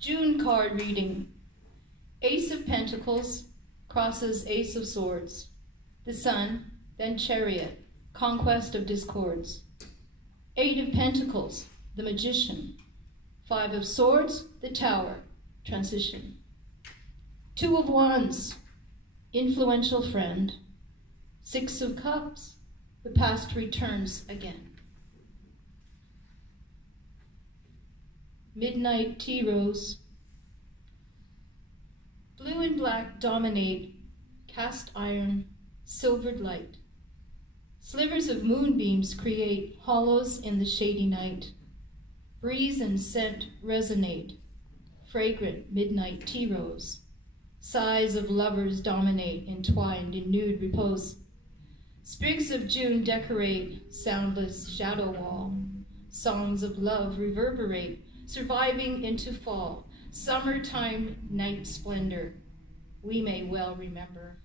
June card reading. Ace of Pentacles crosses Ace of Swords. The Sun, then Chariot, conquest of discords. Eight of Pentacles, the Magician. Five of Swords, the Tower, transition. Two of Wands, influential friend. Six of Cups, the past returns again. Midnight tea rose. Blue and black dominate cast iron, silvered light. Slivers of moonbeams create hollows in the shady night. Breeze and scent resonate, fragrant midnight tea rose. Sighs of lovers dominate, entwined in nude repose. Sprigs of June decorate soundless shadow wall. Songs of love reverberate, surviving into fall. Summertime night splendor, we may well remember.